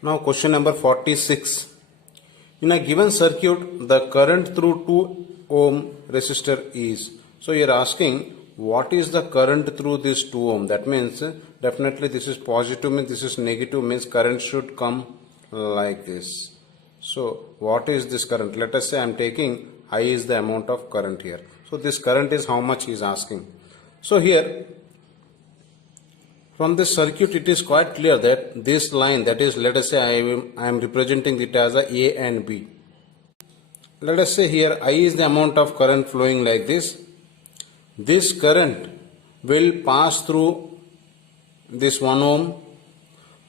Now question number 46. In a given circuit, the current through 2 ohm resistor is. So you are asking what is the current through this 2 ohm. That means definitely this is positive, means this is negative, means current should come like this. So what is this current? Let us say I am taking I is the amount of current here. So this current is how much he is asking. So here from this circuit it is quite clear that this line, that is, let us say I am representing it as a and B. Let us say here I is the amount of current flowing like this. This current will pass through this 1 ohm,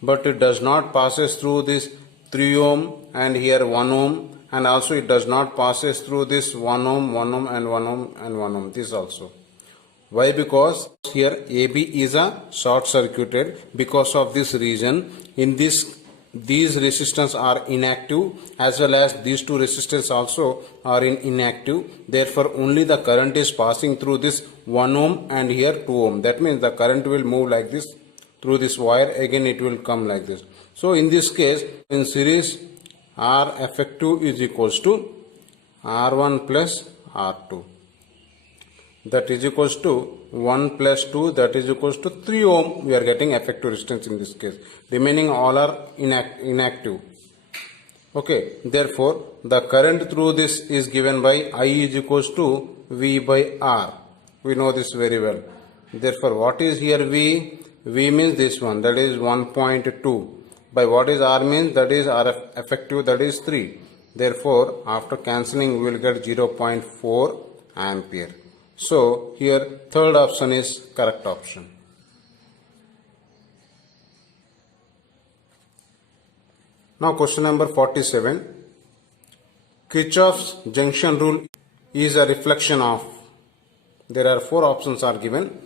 but it does not passes through this 3 ohm and here 1 ohm, and also it does not passes through this 1 ohm, 1 ohm and 1 ohm and 1 ohm, this also. Why? Because here AB is a short circuited. Because of this reason, in this these resistance are inactive, as well as these two resistors also are inactive. Therefore only the current is passing through this 1 ohm and here 2 ohm. That means the current will move like this through this wire, again it will come like this. So in this case, in series, R effective is equals to R1 plus R2. That is equals to 1 plus 2, that is equals to 3 ohm. We are getting effective resistance in this case. Remaining all are inactive. Okay, therefore the current through this is given by I is equals to V by R. We know this very well. Therefore what is here V? V means this one, that is 1.2. By what is R means? That is R effective, that is 3. Therefore after cancelling we will get 0.4 ampere. So here third option is correct option. Now question number 47. Kirchhoff's junction rule is a reflection of. There are 4 options are given.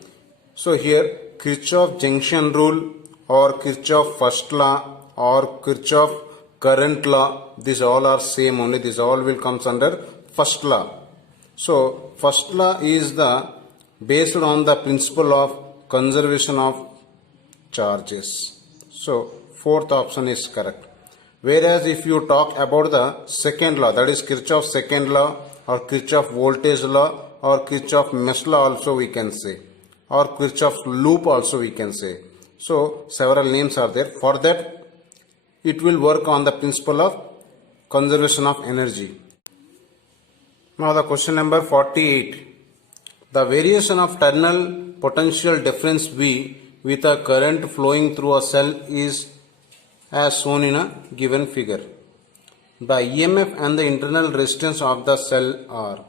So here Kirchhoff junction rule or Kirchhoff first law or Kirchhoff current law, these all are same only. These all will comes under first law. So first law is the based on the principle of conservation of charges. So fourth option is correct. Whereas if you talk about the second law, that is Kirchhoff's second law or Kirchhoff voltage law or Kirchhoff mesh law also we can say, or Kirchhoff loop also we can say. So several names are there. For that it will work on the principle of conservation of energy. Now the question number 48. The variation of terminal potential difference V with a current flowing through a cell is as shown in a given figure. The EMF and the internal resistance of the cell are.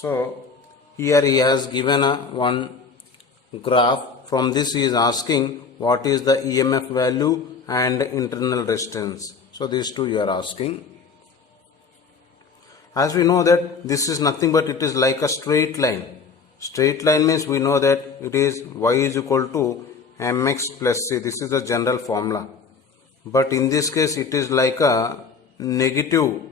So here he has given a one graph. From this he is asking what is the EMF value and internal resistance. So these two you are asking. As we know that this is nothing but it is like a straight line. Straight line means we know that it is y is equal to mx plus c. This is the general formula. But in this case it is like a negative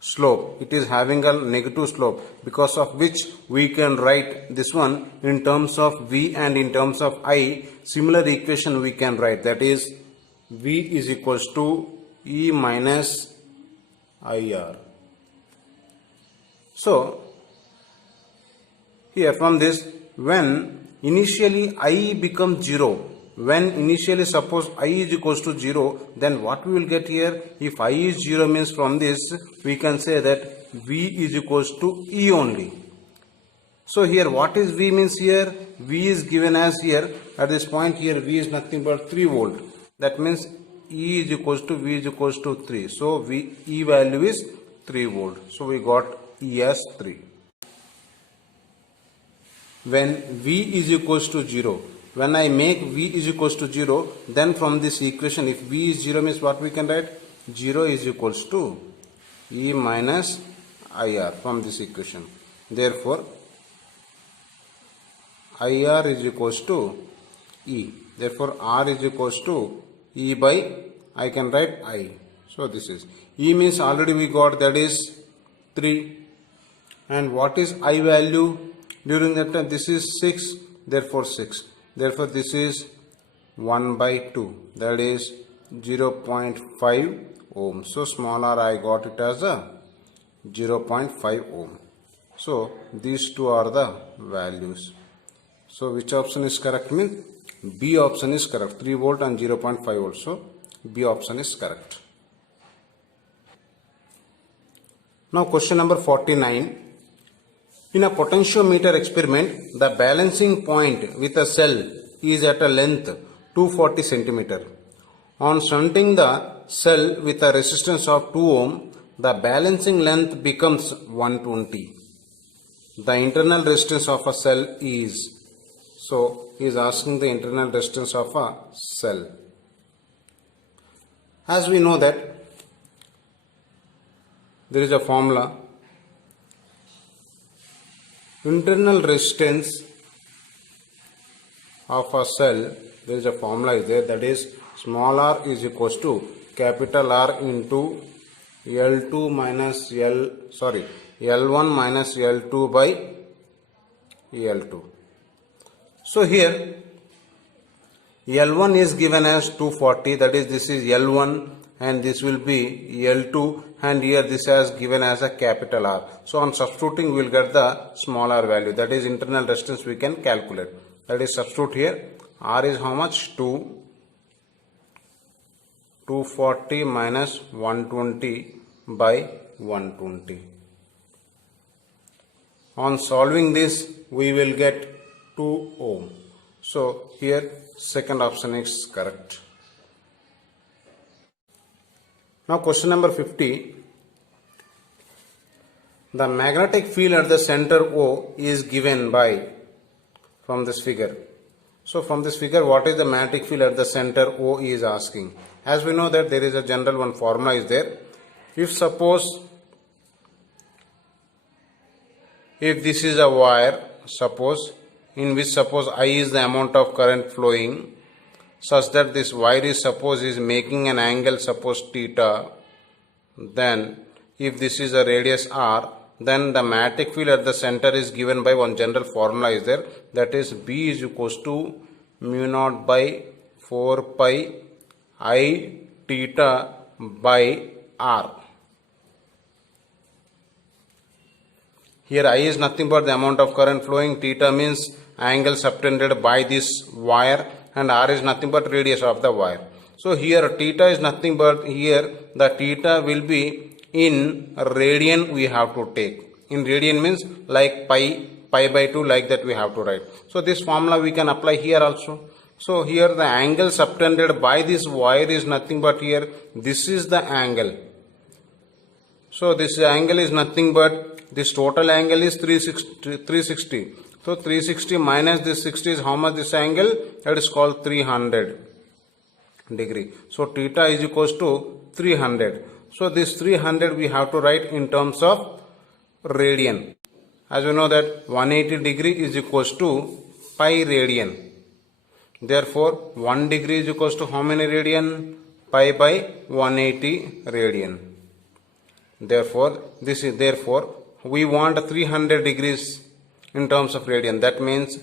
slope. It is having a negative slope, because of which we can write this one in terms of V and in terms of I. Similar equation we can write, that is V is equals to E minus IR. So here from this, when initially I becomes 0, when initially suppose I is equals to 0, then what we will get here? If I is 0 means from this we can say that V is equals to E only. So here what is V means? Here V is given as here at this point, here V is nothing but 3 volt. That means E is equals to V is equals to 3. So V E value is 3 volt. So we got E as 3. When V is equals to 0, when I make V is equals to 0, then from this equation, if V is 0 means what we can write? 0 is equals to E minus IR from this equation. Therefore IR is equals to E. Therefore R is equals to E by, I can write I. So this is E means already we got, that is 3. And what is I value? During that time this is 6, therefore 6. Therefore this is 1 by 2, that is 0.5 ohm. So small r I got it as a 0.5 ohm. So these two are the values. So which option is correct? Means B option is correct. 3 volt and 0.5 volt. So B option is correct. Now question number 49. In a potentiometer experiment, the balancing point with a cell is at a length 240 centimeter. On shunting the cell with a resistance of 2 ohm, the balancing length becomes 120. The internal resistance of a cell is, so he is asking the internal resistance of a cell. As we know that there is a formula, internal resistance of a cell, there is a formula is there, that is small r is equals to capital R into L1 minus L2 by L2. So here L1 is given as 240, that is this is L1 and this will be L2, and here this has given as a capital R. So on substituting we will get the smaller value, that is internal resistance we can calculate. That is substitute here, R is how much? 240 minus 120 by 120. On solving this we will get 2 ohm. So here second option is correct. Now question number 50. The magnetic field at the center O is given by, from this figure. So from this figure, what is the magnetic field at the center O is asking. As we know that there is a general one formula is there. If this is a wire, in which I is the amount of current flowing, such that this wire is making an angle theta, then if this is a radius r, then the magnetic field at the center is given by one general formula is there, that is B is equals to mu naught by 4 pi I theta by r. Here I is nothing but the amount of current flowing, theta means angle subtended by this wire, and r is nothing but radius of the wire. So here theta is nothing but, here the theta will be in radian we have to take. In radian means like pi by 2, like that we have to write. So this formula we can apply here also. So here the angle subtended by this wire is nothing but, here this is the angle. So this angle is nothing but, this total angle is 360. So 360 minus this 60 is how much this angle? That is called 300 degree. So theta is equals to 300. So this 300 we have to write in terms of radian. As we know that 180 degree is equals to pi radian. Therefore 1 degree is equals to how many radian? Pi by 180 radian. Therefore we want 300 degrees in terms of radian. That means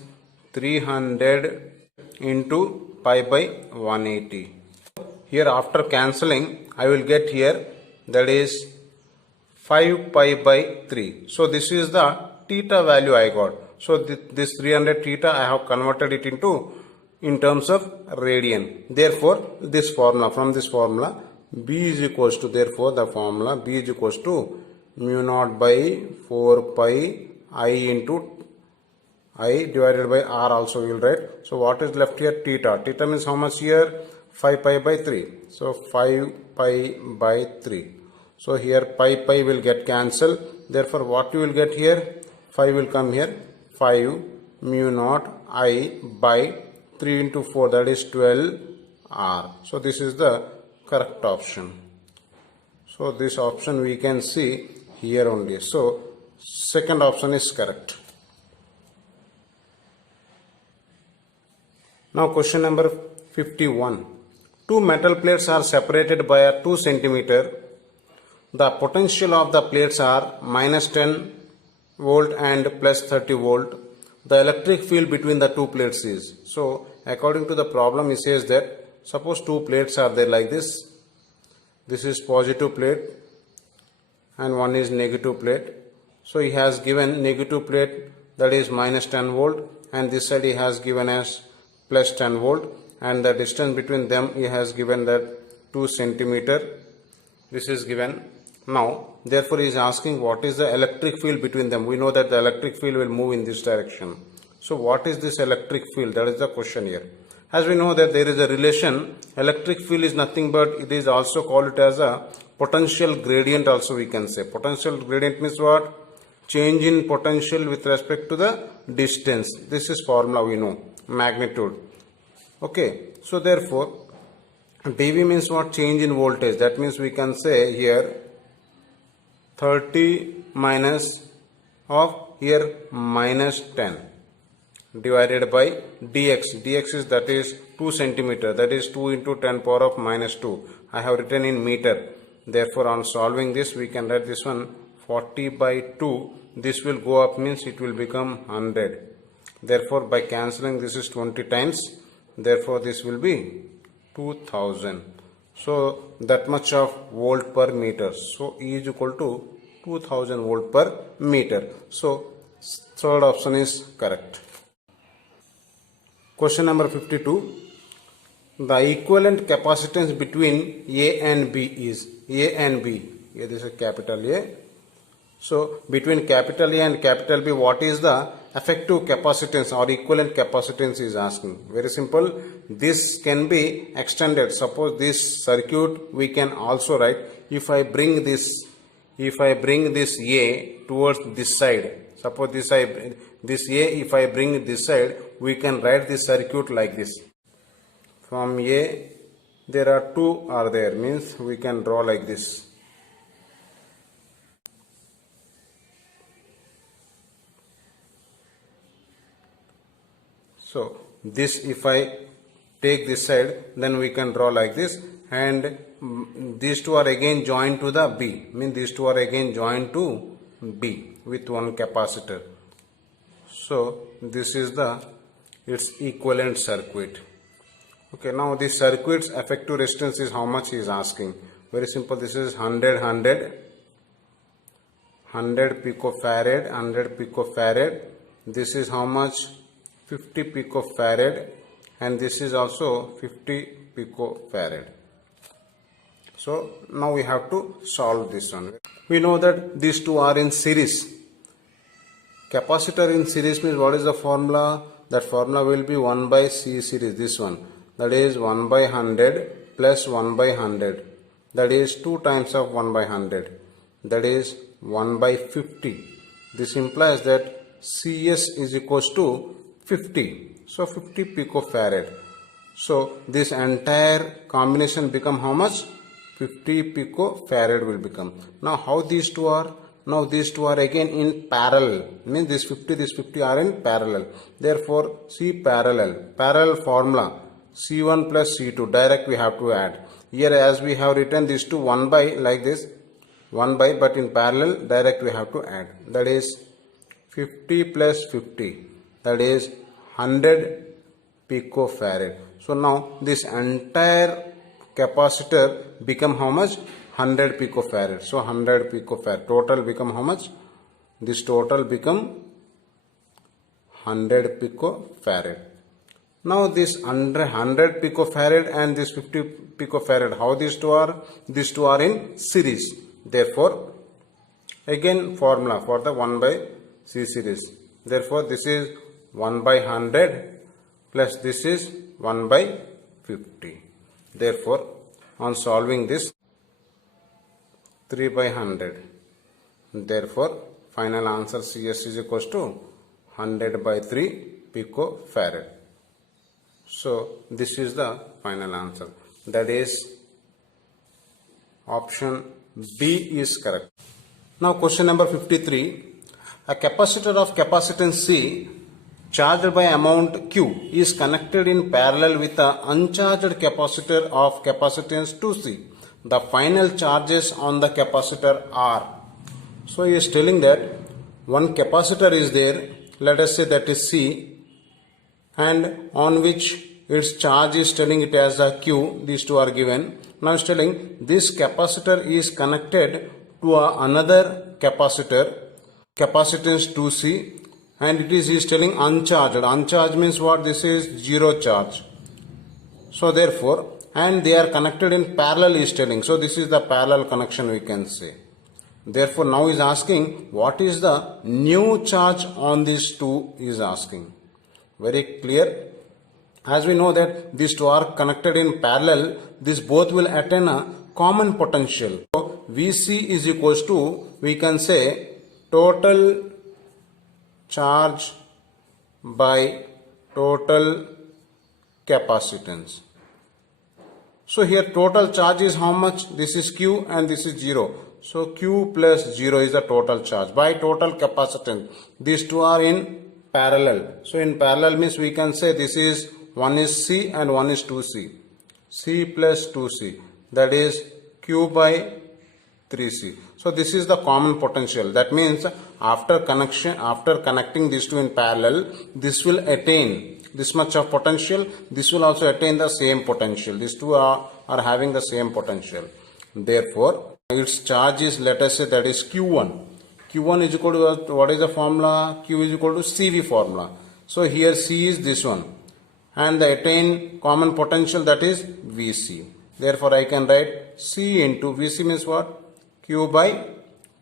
300 into pi by 180. Here after cancelling I will get here, that is 5 pi by 3. So this is the theta value I got. So this 300 theta I have converted it into in terms of radian. Therefore this formula, from this formula B is equals to, therefore the formula B is equals to mu naught by 4 pi I into I divided by r also we will write. So what is left here? Theta. Theta means how much here? 5 pi by 3. So 5 pi by 3. So here pi will get cancelled. Therefore what you will get here? 5 will come here. 5 mu naught I by 3 into 4, that is 12 r. So this is the correct option. So this option we can see here only. So second option is correct. Now question number 51. Two metal plates are separated by a 2 centimeter. The potential of the plates are minus 10 volt and plus 30 volt. The electric field between the two plates is. So according to the problem it says that suppose two plates are there like this. This is positive plate and one is negative plate. So he has given negative plate, that is minus 10 volt, and this side he has given as plus 10 volt, and the distance between them he has given that 2 centimeter. This is given. Now therefore he is asking what is the electric field between them. We know that the electric field will move in this direction. So what is this electric field? That is the question here. As we know that there is a relation, electric field is nothing but it is also called it as a potential gradient also we can say. Potential gradient means what? Change in potential with respect to the distance. This is formula we know, magnitude. Okay, so therefore dV means what? Change in voltage. That means we can say here 30 minus of here minus 10 divided by dx. Dx is that is 2 centimeter. That is 2 into 10 power of minus 2. I have written in meter. Therefore on solving this we can write this one 40 by 2. This will go up means it will become 100. Therefore by cancelling this is 20 times. Therefore this will be 2000. So that much of volt per meter. So E is equal to 2000 volt per meter. So third option is correct. Question number 52. The equivalent capacitance between A and B is A and B. Here this is capital A. So between capital A and capital B, what is the effective capacitance or equivalent capacitance is asking. Very simple. This can be extended. Suppose this circuit we can also write. If I bring this A towards this side, suppose this A, if I bring this side, we can write this circuit like this. From A, there are two are there, means we can draw like this. So this if I take this side, then we can draw like this, and these two are again joined to the B, means these two are again joined to B with one capacitor. So this is the its equivalent circuit. Okay, now this circuit's effective resistance is how much he is asking. Very simple. This is 100 picofarad. This is how much? 50 picofarad, and this is also 50 picofarad. So now we have to solve this one. We know that these two are in series. Capacitor in series means what is the formula? That formula will be 1 by C series, this one. That is 1 by 100 plus 1 by 100. That is 2 times of 1 by 100. That is 1 by 50. This implies that CS is equals to 50. So 50 picofarad. So this entire combination become how much? 50 picofarad will become. Now how these two are? Now these two are again in parallel. Means this 50 are in parallel. Therefore C parallel formula C1 plus C2 direct we have to add. Here as we have written these two 1 by like this 1 by, but in parallel direct we have to add. That is 50 plus 50. That is 100 picofarad. So now this entire capacitor become how much? 100 picofarad. So 100 picofarad. Total become how much? This total become 100 picofarad. Now this 100 picofarad and this 50 picofarad, how these two are? These two are in series. Therefore, again formula for the 1 by C series. Therefore, this is 1 by 100 plus this is 1 by 50. Therefore, on solving this, 3 by 100. Therefore, final answer CS is equals to 100 by 3 picofarad. So this is the final answer. That is option B is correct. Now question number 53. A capacitor of capacitance C charged by amount Q is connected in parallel with an uncharged capacitor of capacitance 2C. The final charges on the capacitor are. So he is telling that one capacitor is there, let us say that is C, and on which its charge is telling it as a Q. These two are given. Now it's telling this capacitor is connected to another capacitor, capacitance 2C, and it is telling uncharged. Uncharged means what? This is zero charge. So therefore, and they are connected in parallel is telling. So this is the parallel connection we can say. Therefore now is asking what is the new charge on these two is asking. Very clear. As we know that these two are connected in parallel, these both will attain a common potential. So VC is equals to, we can say, total charge by total capacitance. So here total charge is how much? This is Q and this is 0. So Q plus 0 is the total charge by total capacitance. These two are in parallel. So in parallel means we can say this is one is C and one is 2C. C plus 2C, that is Q by 3C. So this is the common potential. That means after connecting these two in parallel, this will attain this much of potential. This will also attain the same potential. These two are having the same potential. Therefore, its charge is, let us say, that is Q1. Q1 is equal to, what is the formula? Q is equal to CV formula. So here C is this one, and the attained common potential, that is VC. Therefore I can write C into VC means what? Q by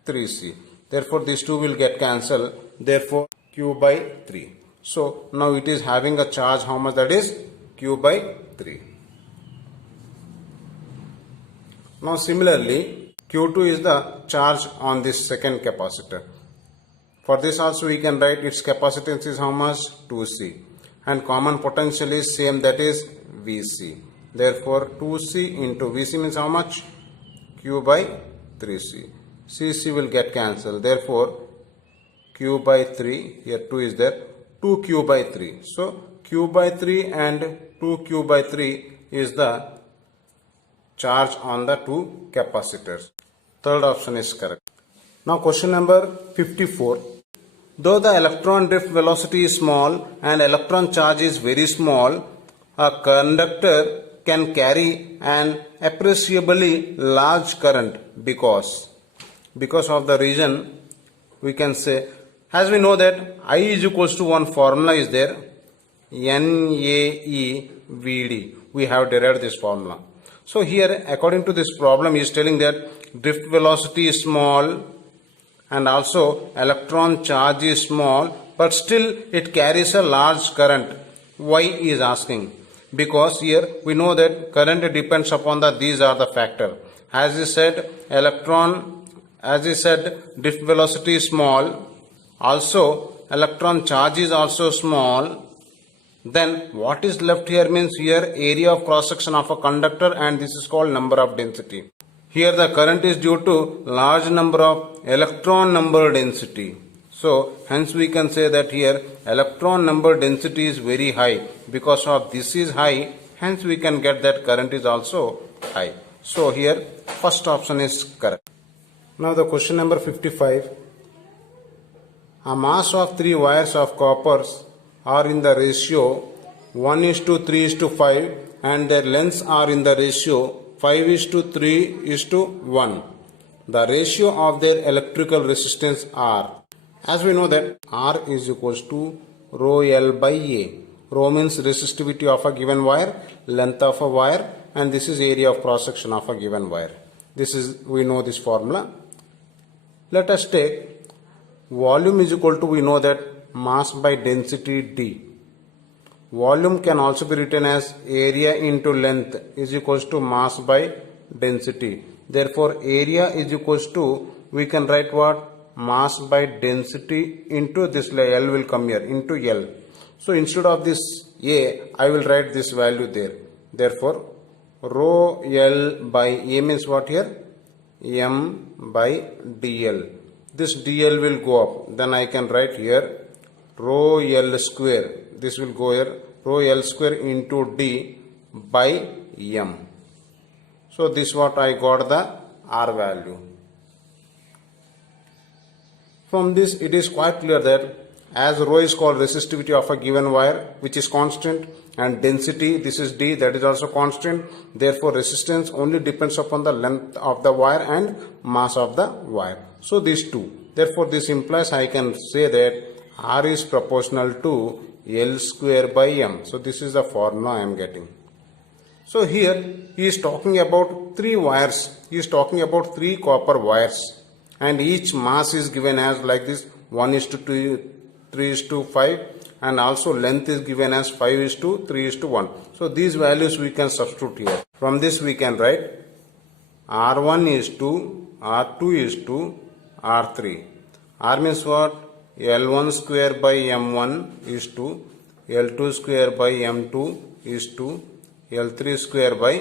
3C. Therefore these two will get cancelled. Therefore Q by 3. So now it is having a charge how much? That is Q by 3. Now similarly Q2 is the charge on this second capacitor. For this also we can write its capacitance is how much? 2C. And common potential is same, that is VC. Therefore 2C into VC means how much? Q by 3C. CC will get cancelled. Therefore Q by 3, here 2 is there, 2Q by 3. So Q by 3 and 2Q by 3 is the charge on the two capacitors. Third option is correct. Now question number 54. Though the electron drift velocity is small and electron charge is very small, a conductor can carry an appreciably large current because of the reason we can say, as we know that I is equals to one formula is there, NAEVD. We have derived this formula. So here according to this problem is telling that drift velocity is small and also electron charge is small, but still it carries a large current. Why is asking? Because here we know that current depends upon these are the factor. As he said, drift velocity is small, also electron charge is also small. Then what is left here means here area of cross section of a conductor, and this is called number of density. Here the current is due to large number of electron number density. So hence we can say that here electron number density is very high. Because of this is high, hence we can get that current is also high. So here first option is correct. Now the question number 55. A mass of 3 wires of coppers are in the ratio 1:3:5 and their lengths are in the ratio 5:3:1. The ratio of their electrical resistance R. As we know that R is equals to rho L by A. Rho means resistivity of a given wire, length of a wire, and this is area of cross section of a given wire. This is, we know this formula. Let us take volume is equal to, we know that mass by density D. Volume can also be written as area into length is equals to mass by density. Therefore area is equals to, we can write what? Mass by density into this L will come here into L. So instead of this A, I will write this value there. Therefore rho L by A means what here? M by DL. This DL will go up. Then I can write here rho L square. This will go here, rho L square into D by M. So this what I got the R value. From this it is quite clear that as rho is called resistivity of a given wire which is constant, and density, this is d, that is also constant. Therefore resistance only depends upon the length of the wire and mass of the wire. So these two, therefore this implies I can say that R is proportional to L square by M. So this is the formula I am getting. So here he is talking about three wires, he is talking about three copper wires, and each mass is given as like this 1:2, 3:5, and also length is given as 5:3:1. So these values we can substitute here. From this we can write R1 is to, R2 is to, R3. R means what? L1 square by M1 is to, L2 square by M2 is to, L3 square by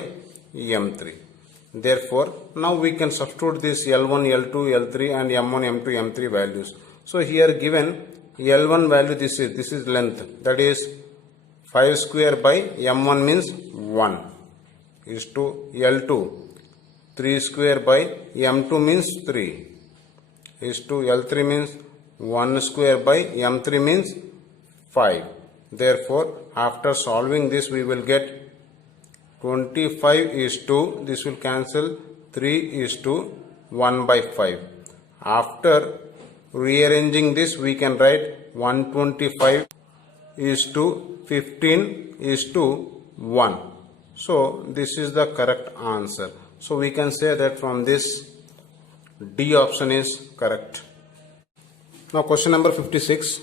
M3. Therefore, now we can substitute this L1, L2, L3 and M1, M2, M3 values. So here given L1 value, this is length, that is 5 square by M1 means 1 is to L2, 3 square by M2 means 3 is to L3 means 1 square by M3 means 5. Therefore, after solving this we will get 25 is to, this will cancel, 3 is to 1 by 5. After rearranging this we can write 125 is to 15 is to 1. So this is the correct answer. So we can say that from this D option is correct. Now question number 56.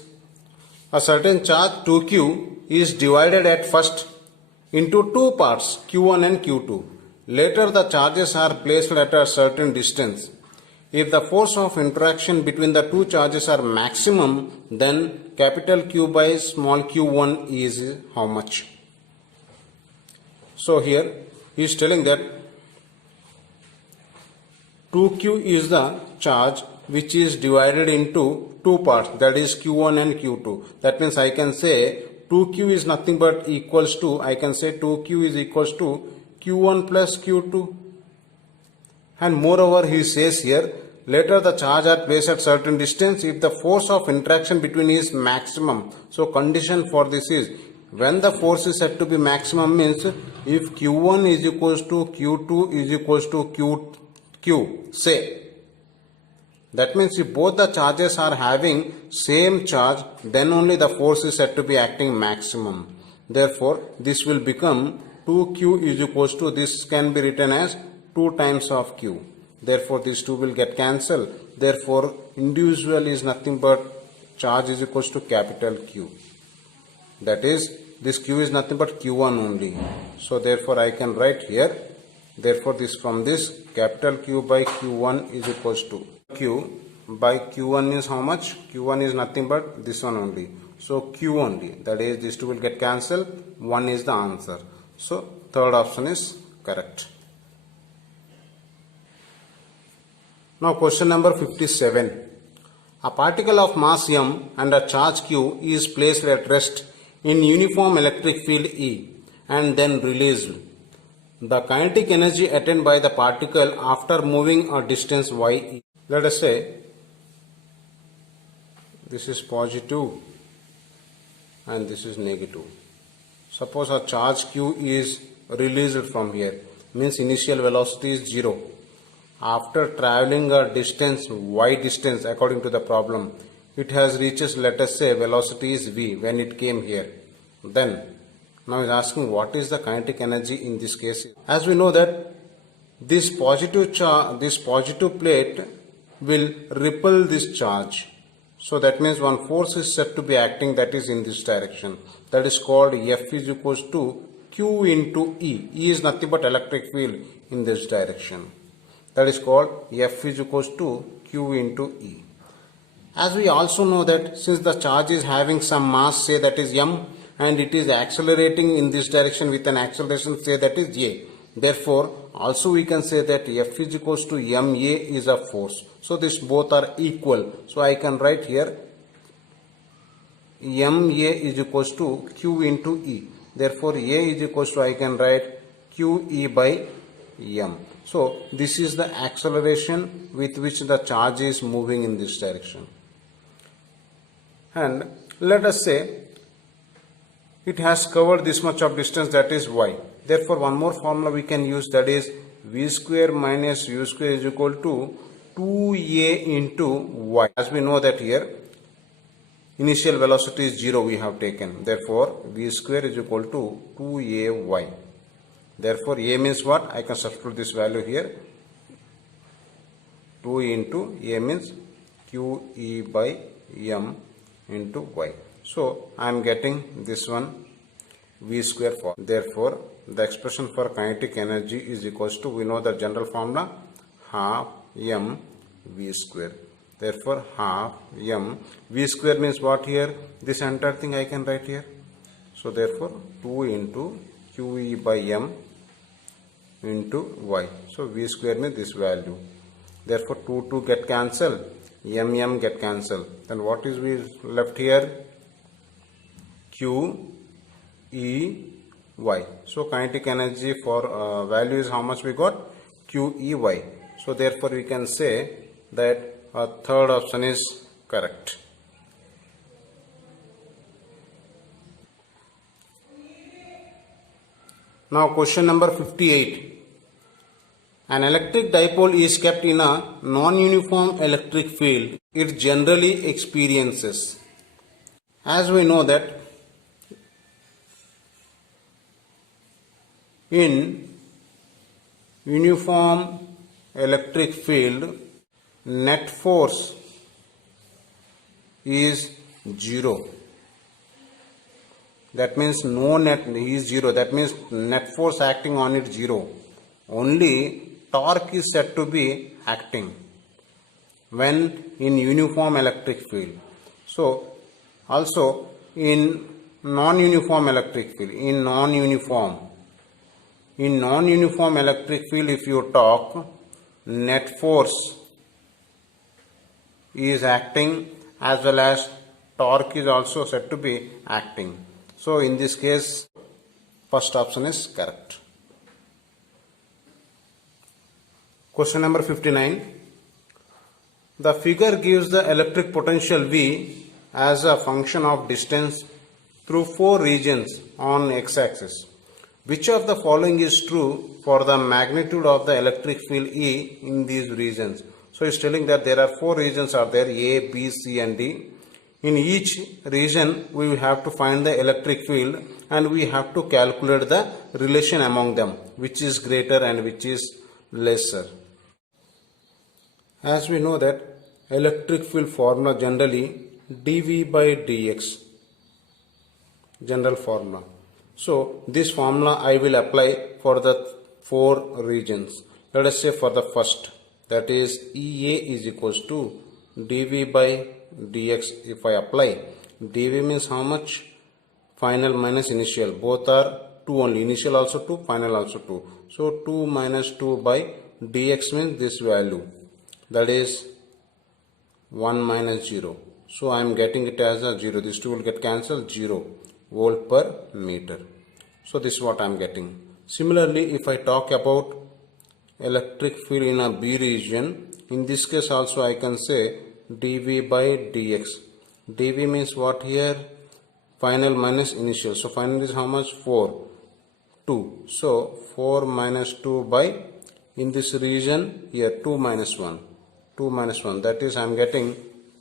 A certain charge 2q is divided at first into two parts, q1 and q2. Later the charges are placed at a certain distance. If the force of interaction between the two charges are maximum, then capital Q by small q1 is how much? So here he is telling that 2q is the charge which is divided into two parts, that is q1 and q2. That means I can say 2q is nothing but equals to, I can say 2q is equals to q1 plus q2. And moreover he says here, later the charge are placed at certain distance if the force of interaction between is maximum. So condition for this is, when the force is said to be maximum means if q1 is equals to q2 is equals to q, say. That means if both the charges are having same charge, then only the force is said to be acting maximum. Therefore, this will become 2q is equals to, this can be written as 2 times of q. Therefore, these two will get cancelled. Therefore, individual is nothing but charge is equals to capital Q. That is, this q is nothing but q1 only. So, therefore, I can write here. Therefore, this from this capital Q by q1 is equals to q by q1 is how much? q1 is nothing but this one only. So, q only. That is, these two will get cancelled. 1 is the answer. So, third option is correct. Now question number 57. A particle of mass m and a charge q is placed at rest in uniform electric field E and then released. The kinetic energy attained by the particle after moving a distance y. Let us say this is positive and this is negative. Suppose a charge q is released from here, means initial velocity is 0. After traveling a distance, y distance according to the problem, it has reaches, let us say, velocity is v when it came here. Then, now is asking what is the kinetic energy in this case. As we know that this positive plate will repel this charge. So that means one force is said to be acting, that is in this direction. That is called F is equals to Q into E. E is nothing but electric field in this direction. That is called F is equals to Q into E. As we also know that since the charge is having some mass, say that is m, and it is accelerating in this direction with an acceleration, say that is a. Therefore, also we can say that F is equals to ma is a force. So, this both are equal. So, I can write here ma is equals to Q into E. Therefore, A is equals to, I can write QE by m. So, this is the acceleration with which the charge is moving in this direction. And let us say it has covered this much of distance, that is y. Therefore, one more formula we can use, that is v square minus u square is equal to 2a into y. As we know that here initial velocity is 0 we have taken. Therefore, v square is equal to 2ay. Therefore, a means what? I can substitute this value here. 2 into a means qe by m into y. So, I am getting this one v square form. Therefore, the expression for kinetic energy is equals to, we know the general formula, half m v square. Therefore, half m v square means what here? This entire thing I can write here. So, therefore, 2 into qe by m into y. So, v square means this value. Therefore, 2 get cancelled, m get cancelled. Then what is we left here? q e y. So, kinetic energy for value is how much we got? q e y. So, therefore, we can say that third option is correct. Now, question number 58. An electric dipole is kept in a non-uniform electric field it generally experiences. As we know that in uniform electric field, net force is 0. That means no net is 0. That means net force acting on it 0. Only torque is said to be acting when in uniform electric field. So, also in non-uniform electric field, in non-uniform electric field, if you talk, net force is acting as well as torque is also said to be acting. So, in this case, first option is correct. Question number 59. The figure gives the electric potential V as a function of distance through 4 regions on x-axis. Which of the following is true for the magnitude of the electric field E in these regions? So, it's telling that there are 4 regions are there, A, B, C and D. In each region, we will have to find the electric field and we have to calculate the relation among them, which is greater and which is lesser. As we know that electric field formula generally dV by dx, general formula. So, this formula I will apply for the 4 regions. Let us say for the first, that is EA is equals to dV by dx. If I apply, dV means how much? Final minus initial. Both are 2 only. Initial also 2, final also 2. So, 2 minus 2 by dx means this value. That is 1 minus 0. So, I am getting it as a 0. These two will get cancelled, 0 volt per meter. So, this is what I am getting. Similarly, if I talk about electric field in a B region, in this case also I can say dV by dx. dV means what here? Final minus initial. So, final is how much? 4. 2. So, 4 minus 2 by, in this region here 2 minus 1. 2 minus 1, that is I am getting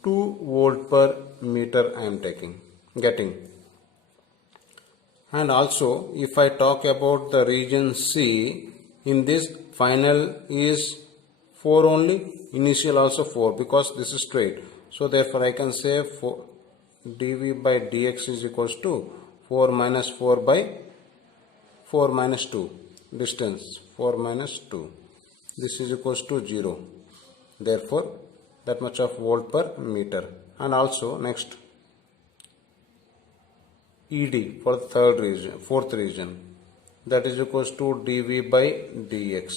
2 volt per meter I am getting. And also if I talk about the region C, in this final is 4 only, initial also 4 because this is straight. So, therefore, I can say dV by dx is equals to 4 minus 4 by 4 minus 2, distance 4 minus 2. This is equals to 0. Therefore, that much of volt per meter. And also next ED for the fourth region, that is equals to dV by dx.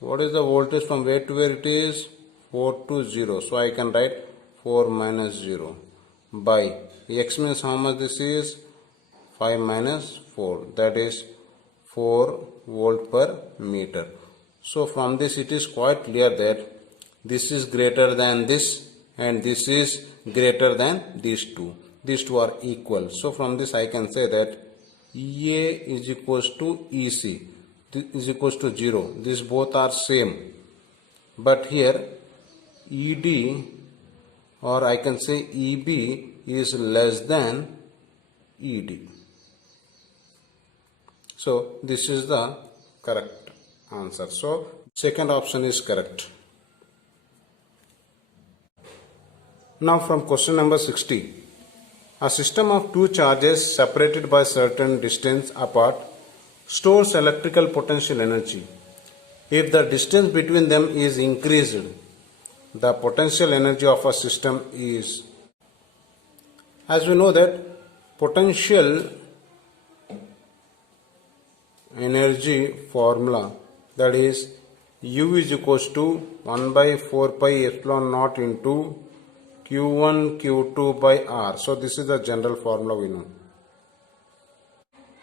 What is the voltage from where to where it is? 4 to 0. So, I can write 4 minus 0 by x means how much this is? 5 minus 4, that is 4 volt per meter. So, from this it is quite clear that this is greater than this and this is greater than these two. these two are equal. So from this I can say that EA is equals to EC is equals to 0. These both are same. But here ED, or I can say EB, is less than ED. So this is the correct answer. So second option is correct. Now from question number 60. A system of two charges separated by certain distance apart stores electrical potential energy. If the distance between them is increased, the potential energy of a system is. As we know that potential energy formula, that is U is equals to 1 by 4 pi epsilon naught into Q1 Q2 by R. So this is the general formula we know.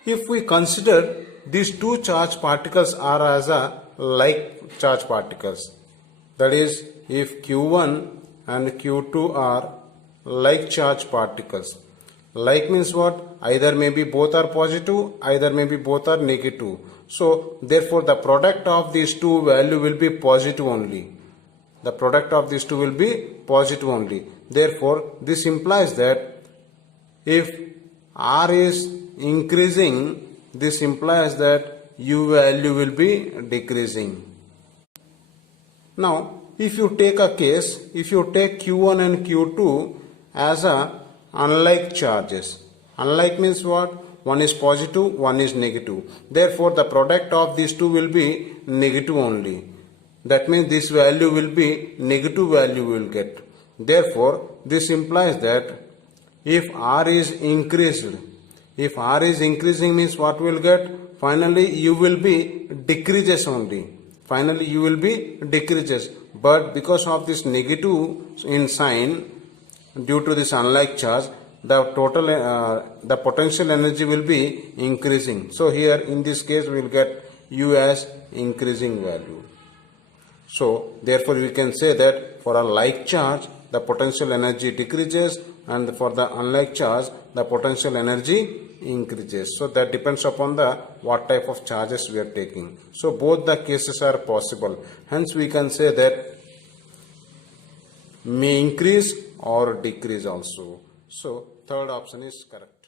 If we consider these two charged particles are as a like charged particles, that is if Q1 and Q2 are like charged particles. Like means what? Either maybe both are positive, either maybe both are negative. So therefore the product of these two value will be positive only. The product of these two will be positive only. Therefore this implies that if R is increasing, this implies that U value will be decreasing. Now if you take a case, if you take Q1 and Q2 as a unlike charges. Unlike means what? One is positive, one is negative. Therefore the product of these two will be negative only. That means this value will be negative value we will get. Therefore this implies that if R is increased, if R is increasing means what we will get? Finally U will be decreases only. Finally U will be decreases. But because of this negative in sign, due to this unlike charge, the total the potential energy will be increasing. So here in this case we will get U as increasing value. So therefore we can say that for a like charge the potential energy decreases, and for the unlike charge the potential energy increases. So that depends upon the what type of charges we are taking. So both the cases are possible. Hence we can say that may increase or decrease also. So third option is correct.